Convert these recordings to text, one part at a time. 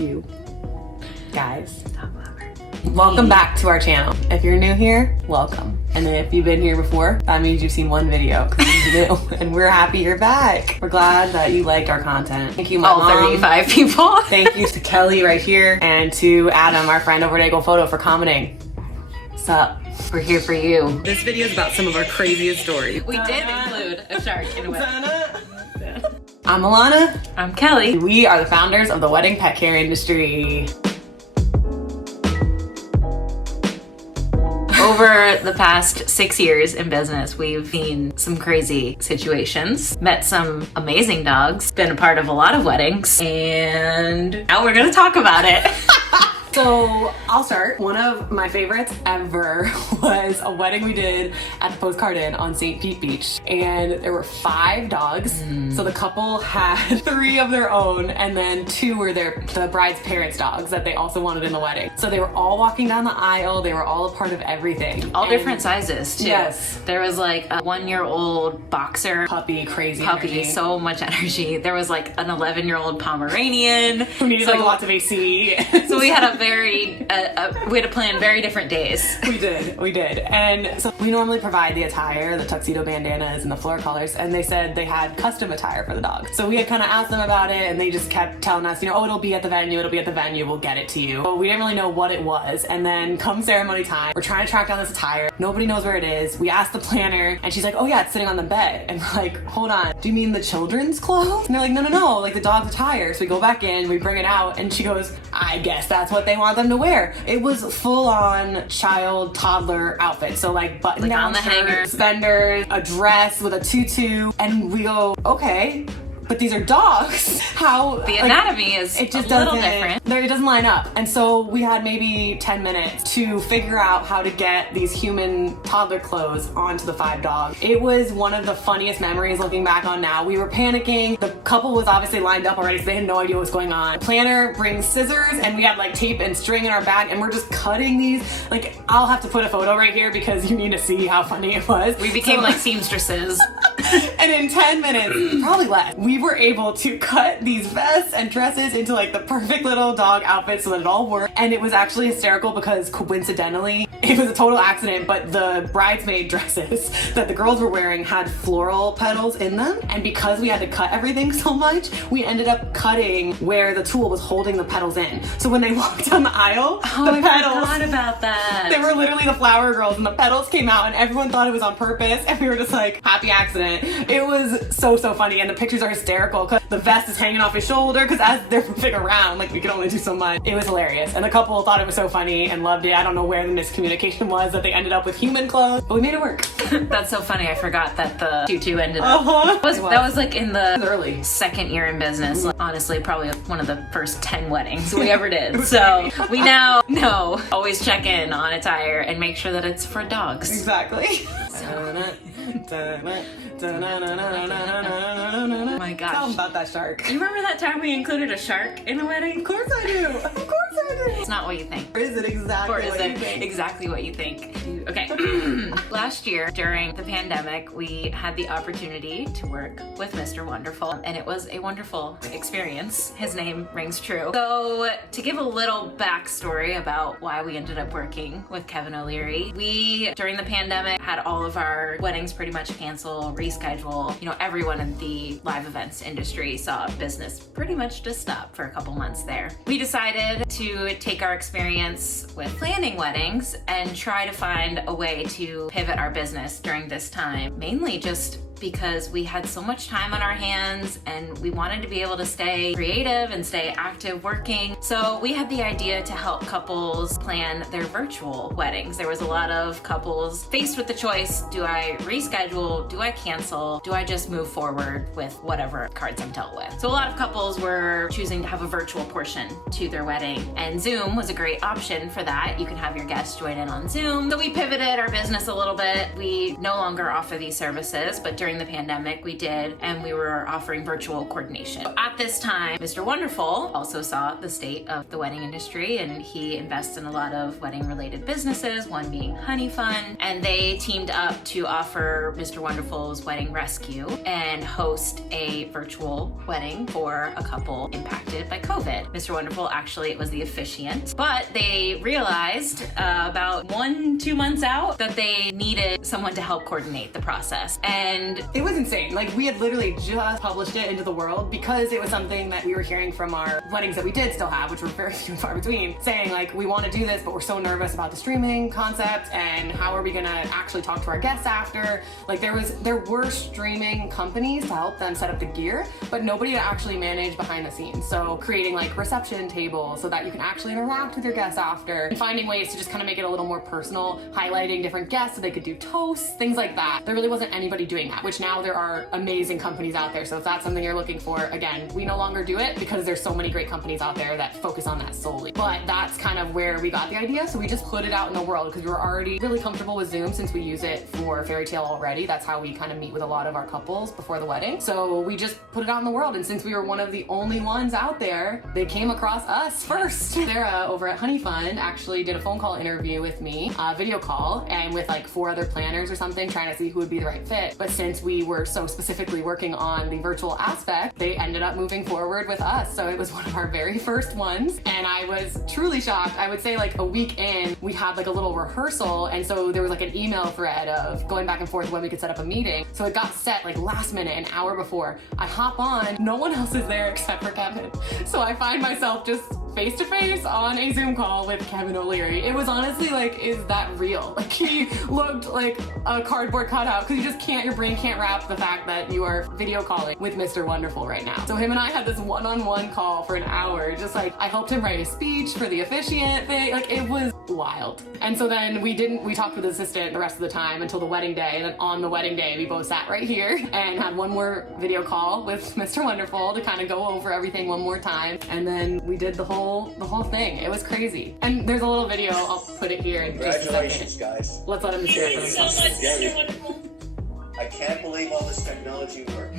you guys. Welcome back to our channel. If you're new here, welcome. And then if you've been here before, that means you've seen one video because you're new. And we're happy you're back. We're glad that you liked our content. Thank you, my all mom. 35 people. Thank you to Kelly right here and to Adam, our friend over at Eagle Photo, for commenting. What's up? We're here for you. This video is about some of our craziest stories. We did include a shark in a wedding. I'm Alana. I'm Kelly. We are the founders of the wedding pet care industry. Over the past 6 years in business, we've seen some crazy situations, met some amazing dogs, been a part of a lot of weddings, and now we're gonna talk about it. So I'll start. One of my favorites ever was a wedding we did at the Postcard Inn on St. Pete Beach. And there were 5 dogs. So the couple had 3 of their own and then 2 were the bride's parents' dogs that they also wanted in the wedding. So they were all walking down the aisle. They were all a part of everything. All different sizes too. Yes. There was like a 1-year-old boxer. Puppy, crazy Puppy, energy. So much energy. There was like an 11-year-old Pomeranian. Who needed like lots of AC. So we had we had to plan very different days. We did. And so we normally provide the attire, the tuxedo bandanas and the floor colors, and they said they had custom attire for the dog. So we had kind of asked them about it and they just kept telling us, oh, it'll be at the venue, we'll get it to you. But we didn't really know what it was. And then come ceremony time, we're trying to track down this attire. Nobody knows where it is. We asked the planner and she's like, oh yeah, it's sitting on the bed. And we're like, hold on, do you mean the children's clothes? And they're like, no, like the dog's attire. So we go back in, we bring it out, and she goes, I guess that's what they want them to wear. It was full on child toddler outfit. So like button down on the hanger, suspenders, a dress with a tutu, and we go, okay, but these are dogs. How the anatomy is it just a little different. It doesn't line up. And so we had maybe 10 minutes to figure out how to get these human toddler clothes onto the 5 dogs. It was one of the funniest memories looking back on now. We were panicking. The couple was obviously lined up already, so they had no idea what was going on. The planner brings scissors and we had like tape and string in our bag and we're just cutting these. Like, I'll have to put a photo right here because you need to see how funny it was. We became like seamstresses. And in 10 minutes, probably less, we were able to cut these vests and dresses into like the perfect little dog outfit so that it all worked. And it was actually hysterical because coincidentally, it was a total accident, but the bridesmaid dresses that the girls were wearing had floral petals in them. And because we had to cut everything so much, we ended up cutting where the tool was holding the petals in. So when they walked down the aisle, the petals, I forgot about that. they were literally the flower girls and the petals came out and everyone thought it was on purpose and we were just like, happy accident. It was so funny and the pictures are hysterical because the vest is hanging off his shoulder because as they're moving around, like we could only do so much. It was hilarious and the couple thought it was so funny and loved it. I don't know where the miscommunication was that they ended up with human clothes, but we made it work. That's so funny. I forgot that the tutu ended up. That was like in the early 2nd year in business. Honestly, probably one of the first 10 weddings we ever did. So we now know, always check in on attire and make sure that it's for dogs. Exactly. Oh my gosh. Tell them about that shark. You remember that time we included a shark in a wedding? Of course I do. Of course I do. It's not what you think. Or is it exactly Or is what it you think? exactly what you think? Okay. Last year, during the pandemic, we had the opportunity to work with Mr. Wonderful, and it was a wonderful experience. His name rings true. So, to give a little backstory about why we ended up working with Kevin O'Leary, we, during the pandemic, had all of our weddings pretty much cancel, reschedule. Everyone in the live events industry saw business pretty much just stop for a couple months there. We decided to take our experience with planning weddings and try to find a way to pivot our business during this time, mainly just because we had so much time on our hands and we wanted to be able to stay creative and stay active working. So we had the idea to help couples plan their virtual weddings. There was a lot of couples faced with the choice, do I reschedule, do I cancel, do I just move forward with whatever cards I'm dealt with? So a lot of couples were choosing to have a virtual portion to their wedding, and Zoom was a great option for that. You can have your guests join in on Zoom. So we pivoted our business a little bit. We no longer offer these services, but during during the pandemic, we did, and we were offering virtual coordination. At this time, Mr. Wonderful also saw the state of the wedding industry, and he invests in a lot of wedding-related businesses, one being Honey Fun, and they teamed up to offer Mr. Wonderful's Wedding Rescue and host a virtual wedding for a couple impacted by COVID. Mr. Wonderful actually was the officiant, but they realized about 1-2 months out that they needed someone to help coordinate the process. And it was insane. Like, we had literally just published it into the world because it was something that we were hearing from our weddings that we did still have, which were very few and far between, saying like, we want to do this, but we're so nervous about the streaming concept and how are we gonna actually talk to our guests after. Like, there were streaming companies to help them set up the gear, but nobody to actually manage behind the scenes. So creating like reception tables so that you can actually interact with your guests after, and finding ways to just kind of make it a little more personal, highlighting different guests so they could do toasts, things like that. There really wasn't anybody doing that, which now there are amazing companies out there. So if that's something you're looking for, again, we no longer do it because there's so many great companies out there that focus on that solely. But that's kind of where we got the idea. So we just put it out in the world because we were already really comfortable with Zoom since we use it for Fairy Tale already. That's how we kind of meet with a lot of our couples before the wedding. So we just put it out in the world. And since we were one of the only ones out there, they came across us first. Sarah over at Honey Fun actually did a phone call interview with me, video call, and with like 4 other planners or something, trying to see who would be the right fit. But since we were so specifically working on the virtual aspect, they ended up moving forward with us. So it was one of our very first ones. And I was truly shocked. I would say like a week in, we had like a little rehearsal. And so there was like an email thread of going back and forth when we could set up a meeting. So it got set like last minute, an hour before. I hop on, no one else is there except for Kevin. So I find myself just face to face on a Zoom call with Kevin O'Leary. It was honestly like, is that real? Like, he looked like a cardboard cutout because your brain can't wrap the fact that you are video calling with Mr. Wonderful right now. So him and I had this one-on-one call for an hour, just like, I helped him write a speech for the officiant thing. Like, it was wild. And so then we talked with the assistant the rest of the time until the wedding day. And then on the wedding day, we both sat right here and had one more video call with Mr. Wonderful to kind of go over everything one more time. And then we did the whole thing. It was crazy. And there's a little video, I'll put it here in just a Congratulations, second. guys. Let's let him share for himself. So much, Mr. Wonderful. I can't believe all this technology worked.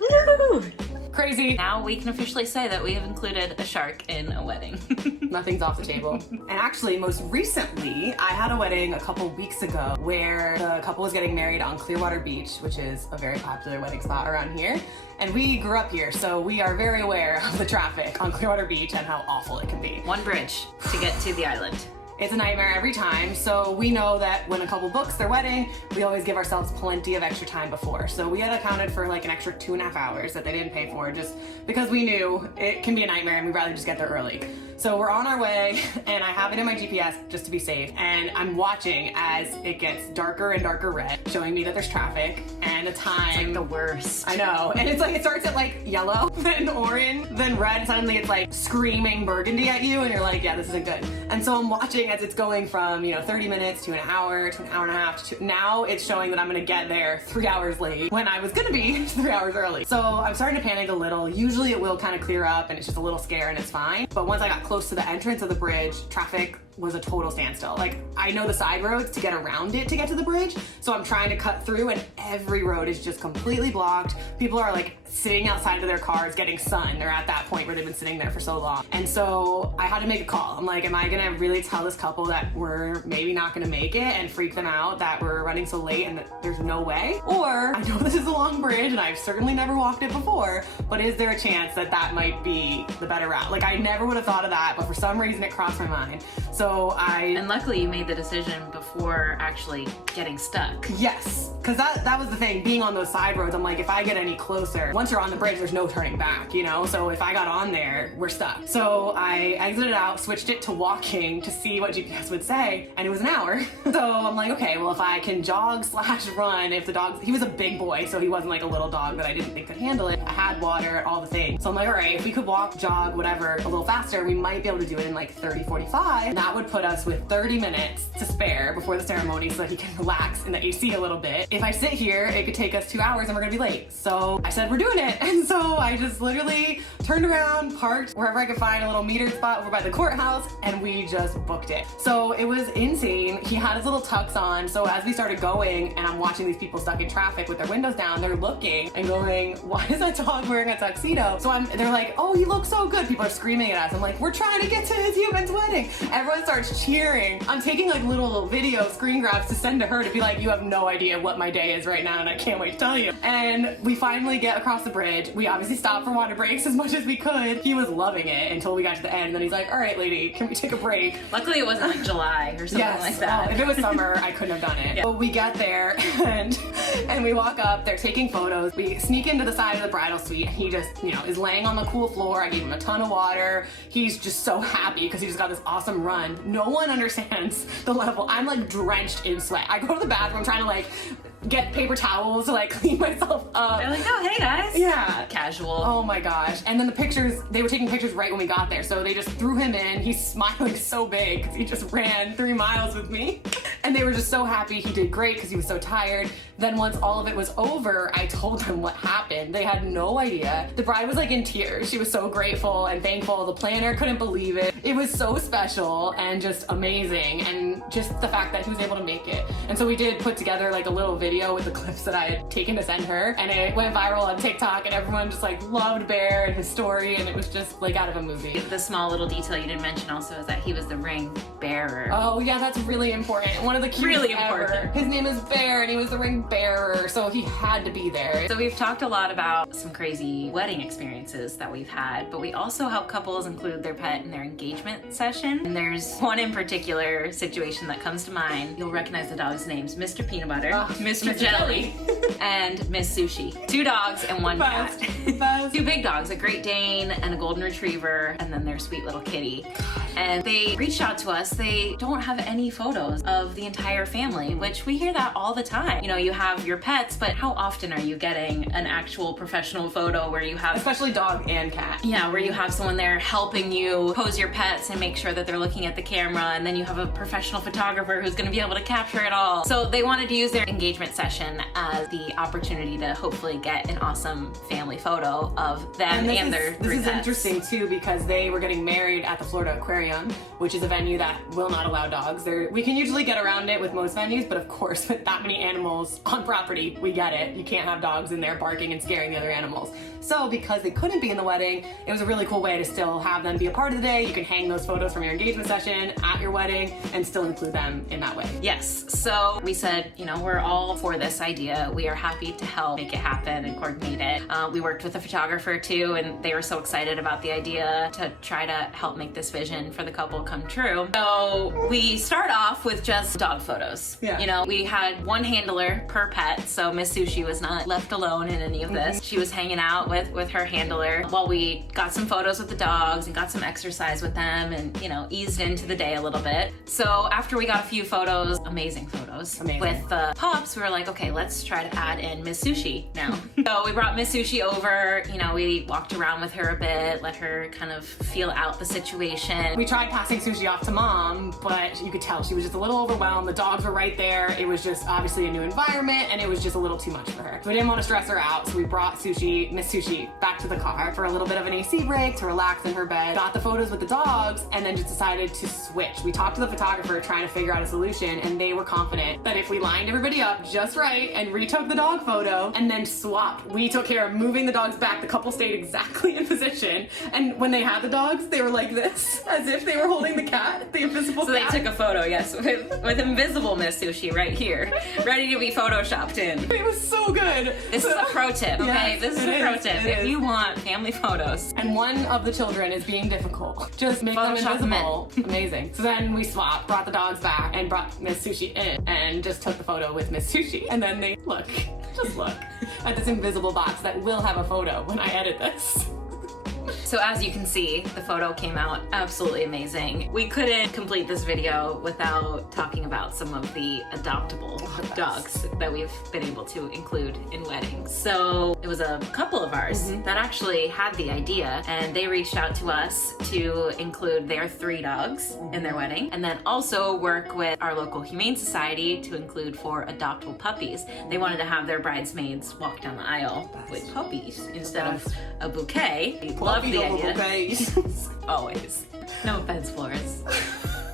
woo! Crazy. Now we can officially say that we have included a shark in a wedding. Nothing's off the table. And actually, most recently, I had a wedding a couple weeks ago where the couple was getting married on Clearwater Beach, which is a very popular wedding spot around here. And we grew up here, so we are very aware of the traffic on Clearwater Beach and how awful it can be. One bridge to get to the island. It's a nightmare every time, so we know that when a couple books their wedding, we always give ourselves plenty of extra time before. So we had accounted for like an extra 2.5 hours that they didn't pay for just because we knew it can be a nightmare and we'd rather just get there early. So we're on our way, and I have it in my GPS just to be safe, and I'm watching as it gets darker and darker red, showing me that there's traffic, and the time... It's like the worst. I know, and it's like, it starts at like yellow, then orange, then red, suddenly it's like screaming burgundy at you, and you're like, yeah, this isn't good. And so I'm watching as it's going from, 30 minutes to an hour and a half, to now it's showing that I'm gonna get there 3 hours late, when I was gonna be 3 hours early. So I'm starting to panic a little. Usually it will kind of clear up, and it's just a little scare, and it's fine. But once I got close to the entrance of the bridge, traffic was a total standstill. Like, I know the side roads to get around it to get to the bridge, so I'm trying to cut through, and every road is just completely blocked. People are like sitting outside of their cars getting sun. They're at that point where they've been sitting there for so long. And so I had to make a call. I'm like, am I gonna really tell this couple that we're maybe not gonna make it and freak them out that we're running so late and that there's no way? Or, I know this is a long bridge and I've certainly never walked it before, but is there a chance that that might be the better route? Like, I never would have thought of that, but for some reason it crossed my mind. So And luckily you made the decision before actually getting stuck. Yes, because that was the thing, being on those side roads, I'm like, if I get any closer, once you're on the bridge, there's no turning back, So if I got on there, we're stuck. So I exited out, switched it to walking to see what GPS would say, and it was an hour. So I'm like, okay, well, if I can jog/run, if the dog, he was a big boy, so he wasn't like a little dog that I didn't think could handle it. I had water, all the things. So I'm like, all right, if we could walk, jog, whatever, a little faster, we might be able to do it in like 30, 45. That that would put us with 30 minutes to spare before the ceremony so that he can relax in the AC a little bit. If I sit here, it could take us 2 hours and we're gonna be late. So I said, we're doing it. And so I just literally turned around, parked wherever I could find a little metered spot over by the courthouse, and we just booked it. So it was insane. He had his little tux on. So as we started going and I'm watching these people stuck in traffic with their windows down, they're looking and going, why is that dog wearing a tuxedo? So they're like, oh, he looks so good. People are screaming at us. I'm like, we're trying to get to his human's wedding. Everyone starts cheering. I'm taking like little video screen grabs to send to her to be like, you have no idea what my day is right now and I can't wait to tell you. And we finally get across the bridge. We obviously stopped for water breaks as much as we could. He was loving it until we got to the end. And then he's like, all right, lady, can we take a break? Luckily it wasn't like July or something like that. Oh, if it was summer, I couldn't have done it. Yeah. But we get there and we walk up, they're taking photos. We sneak into the side of the bridal suite and he just, is laying on the cool floor. I gave him a ton of water. He's just so happy because he just got this awesome run. No one understands the level. I'm like drenched in sweat. I go to the bathroom trying to like get paper towels to like clean myself up. They're like, oh, hey guys. Yeah. Casual. Oh my gosh. And then the pictures, they were taking pictures right when we got there. So they just threw him in. He's smiling so big because he just ran 3 miles with me. And they were just so happy. He did great because he was so tired. Then once all of it was over, I told them what happened. They had no idea. The bride was like in tears. She was so grateful and thankful. The planner couldn't believe it. It was so special and just amazing. And just the fact that he was able to make it. And so we did put together like a little video with the clips that I had taken to send her. And it went viral on TikTok and everyone just like loved Bear and his story. And it was just like out of a movie. The small little detail you didn't mention also is that he was the ring bearer. Oh yeah, that's really important. One of the cutest Really ever. important. His name is Bear and he was the ring bearer, so he had to be there. So we've talked a lot about some crazy wedding experiences that we've had, but we also help couples include their pet in their engagement session. And there's one in particular situation that comes to mind. You'll recognize the dog's names: Mr. Peanut Butter, Mr. Jelly, and Miss Sushi. 2 dogs and 1 cat. Best. 2 big dogs, a Great Dane and a Golden Retriever, and then their sweet little kitty. And they reached out to us. They don't have any photos of the entire family, which we hear that all the time. You have your pets, but how often are you getting an actual professional photo where you have... Especially dog and cat. Yeah, where you have someone there helping you pose your pets and make sure that they're looking at the camera, and then you have a professional photographer who's gonna be able to capture it all. So they wanted to use their engagement session as the opportunity to hopefully get an awesome family photo of them and their 3 pets. This is interesting too because they were getting married at the Florida Aquarium, which is a venue that will not allow dogs. We can usually get around it with most venues, but of course with that many animals on property, we get it. You can't have dogs in there barking and scaring the other animals. So because they couldn't be in the wedding, it was a really cool way to still have them be a part of the day. You can hang those photos from your engagement session at your wedding and still include them in that way. Yes, so we said, we're all for this idea. We are happy to help make it happen and coordinate it. We worked with a photographer too, and they were so excited about the idea to try to help make this vision for the couple come true. So we start off with just dog photos. Yeah. We had 1 handler per pet, so Miss Sushi was not left alone in any of this. She was hanging out with her handler while we got some photos with the dogs and got some exercise with them and, eased into the day a little bit. So after we got a few photos, amazing photos, with the pups, we were like, okay, let's try to add in Miss Sushi now. So we brought Miss Sushi over, we walked around with her a bit, let her kind of feel out the situation. We tried passing Sushi off to Mom, but you could tell she was just a little overwhelmed. The dogs were right there. It was just obviously a new environment and it was just a little too much for her. So we didn't want to stress her out. So we brought Miss Sushi, back to the car for a little bit of an AC break to relax in her bed, got the photos with the dogs, and then just decided to switch. We talked to the photographer trying to figure out a solution, and they were confident that if we lined everybody up just right and retook the dog photo and then swapped, we took care of moving the dogs back. The couple stayed exactly in position. And when they had the dogs, they were like this, as if they were holding the cat, the invisible so cat. They took a photo, yes, with invisible Miss Sushi right here, ready to be photoshopped in. It was so good. This is a pro tip, okay? Yes, this is a pro tip. If you want family photos. And one of the children is being difficult. Just make them Photoshop invisible. Amazing. So then we swapped, brought the dogs back, and brought Miss Sushi in, and just took the photo with Miss Sushi. And then they look at this invisible box that will have a photo when I edit this. So as you can see, the photo came out absolutely amazing. We couldn't complete this video without talking about some of the adoptable dogs that we've been able to include in weddings. So it was a couple of ours that actually had the idea, and they reached out to us to include their 3 dogs in their wedding, and then also work with our local humane society to include 4 adoptable puppies. They wanted to have their bridesmaids walk down the aisle with puppies instead of a bouquet. Love the idea. Always. No offense, Flores.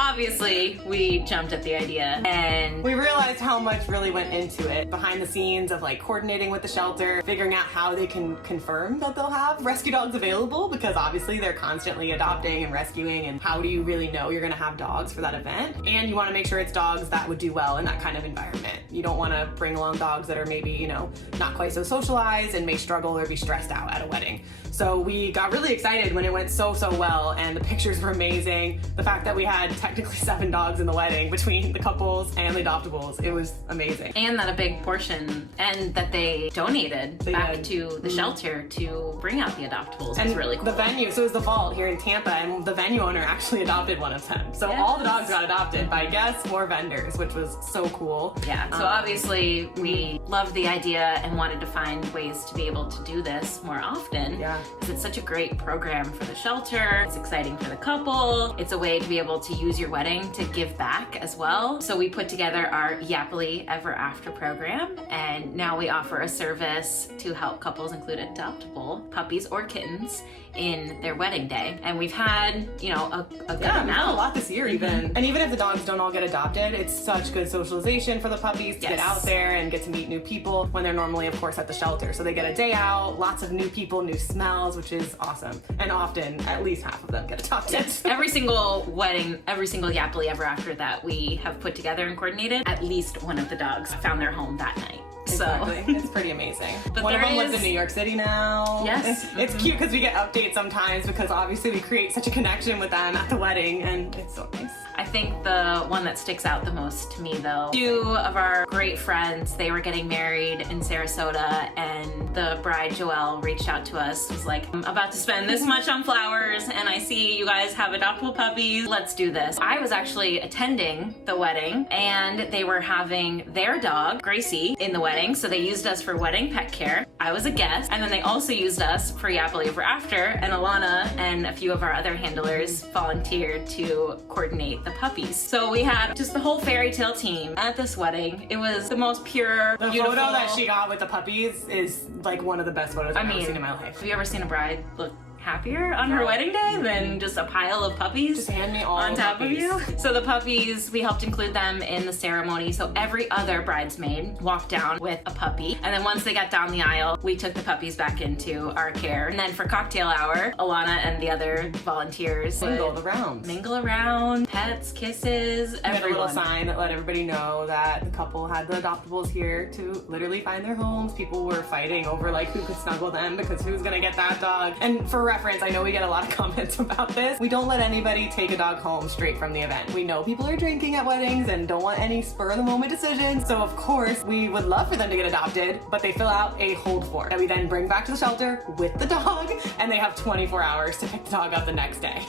Obviously, we jumped at the idea, and we realized how much really went into it behind the scenes of like coordinating with the shelter, figuring out how they can confirm that they'll have rescue dogs available, because obviously they're constantly adopting and rescuing, and how do you really know you're gonna have dogs for that event? And you wanna make sure it's dogs that would do well in that kind of environment. You don't wanna bring along dogs that are maybe, you know, not quite so socialized and may struggle or be stressed out at a wedding. So we got really excited when it went so well, and the pictures were amazing. The fact that we had technically 7 dogs in the wedding between the couples and the adoptables, it was amazing. And that a big portion, and that they donated back to the shelter to bring out the adoptables. And is really cool. The venue, so it was the Vault here in Tampa, and the venue owner actually adopted one of them. So all the dogs got adopted by guests or vendors, which was so cool. Yeah, so obviously we loved the idea and wanted to find ways to be able to do this more often. Yeah. Because it's such a great program for the shelter. It's exciting for the couple. It's a way to be able to use your wedding to give back as well. So we put together our Yappily Ever After program, and now we offer a service to help couples include adoptable puppies or kittens in their wedding day. And we've had, you know, a good amount. We've had a lot this year even. And even if the dogs don't all get adopted, it's such good socialization for the puppies to get out there and get to meet new people when they're normally, of course, at the shelter. So they get a day out, lots of new people, new smells, which is awesome. And often, at least half of them get adopted. Every single wedding, every single Yappily Ever After that we have put together and coordinated, at least one of the dogs found their home that night. Exactly. So It's pretty amazing. But one of them lives is- in New York City now. Yes. It's cute because we get updates sometimes, because obviously we create such a connection with them at the wedding, and it's so nice. I think the one that sticks out the most to me, though, 2 of our great friends, they were getting married in Sarasota, and the bride, Joelle, reached out to us, was like, I'm about to spend this much on flowers, and I see you guys have adoptable puppies. Let's do this. I was actually attending the wedding, and they were having their dog, Gracie, in the wedding, so they used us for wedding pet care. I was a guest, and then they also used us for Yappily Ever After, and Alana and a few of our other handlers volunteered to coordinate the puppies. So we had just the whole fairy tale team at this wedding. It was the most pure, The beautiful. photo that she got with the puppies is like one of the best photos I've ever seen in my life. Have you ever seen a bride look happier on her wedding day than just a pile of puppies Just hand me all on the top puppies. of you? So the puppies, we helped include them in the ceremony. So every other bridesmaid walked down with a puppy. And then once they got down the aisle, we took the puppies back into our care. And then for cocktail hour, Alana and the other volunteers Mingle would around. mingle around, pets, kisses, We had a everyone. little sign that let everybody know that the couple had the adoptables here to literally find their homes. People were fighting over like who could snuggle them, because who's gonna get that dog. And for reference, I know we get a lot of comments about this. We don't let anybody take a dog home straight from the event. We know people are drinking at weddings and don't want any spur of the moment decisions. So of course, we would love for them to get adopted, but they fill out a hold form that we then bring back to the shelter with the dog, and they have 24 hours to pick the dog up the next day.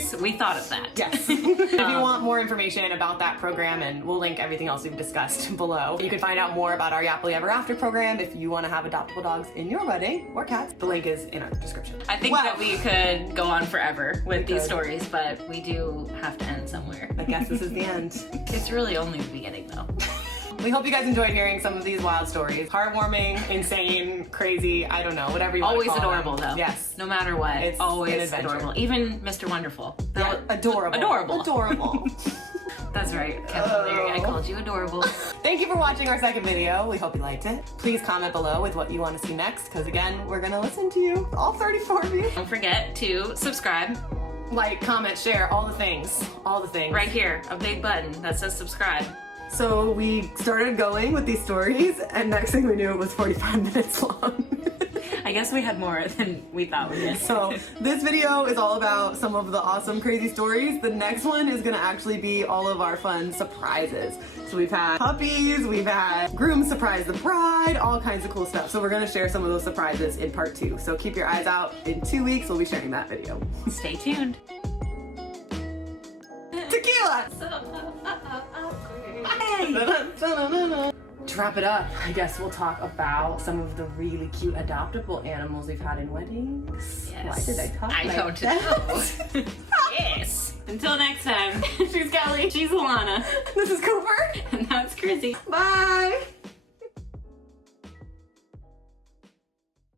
So we thought of that. Yes. If you want more information about that program, and we'll link everything else we've discussed below. You can find out more about our Yappily Ever After program if you want to have adoptable dogs in your wedding, or cats. The link is in our description. I think that we could go on forever with these could. stories, but we do have to end somewhere. I guess this is the end. It's really only the beginning, though. We hope you guys enjoyed hearing some of these wild stories. Heartwarming, insane, crazy, I don't know, whatever you want Always to call adorable, them. though. Yes. No matter what, It's an always adventure. adorable. Even Mr. Wonderful. Yeah, adorable. Adorable. Adorable. That's right, Cavalieri. I called you adorable. Thank you for watching our second video. We hope you liked it. Please comment below with what you want to see next, because again, we're going to listen to you, all 34 of you. Don't forget to subscribe Like, comment, share, all the things. All the things. right here. A big button that says subscribe. So we started going with these stories, and next thing we knew, it was 45 minutes long. I guess we had more than we thought we did. So this video is all about some of the awesome, crazy stories. The next one is gonna actually be all of our fun surprises. So we've had puppies, we've had groom surprise the bride, all kinds of cool stuff. So we're gonna share some of those surprises in part 2. So keep your eyes out. In 2 weeks, we'll be sharing that video. Stay tuned. Tequila! To wrap it up, I guess we'll talk about some of the really cute adoptable animals we've had in weddings. Yes. Why did I talk like don't that? know. Yes. Until next time. She's Kelly. She's Alana. This is Cooper. And that's Chrissy. Bye!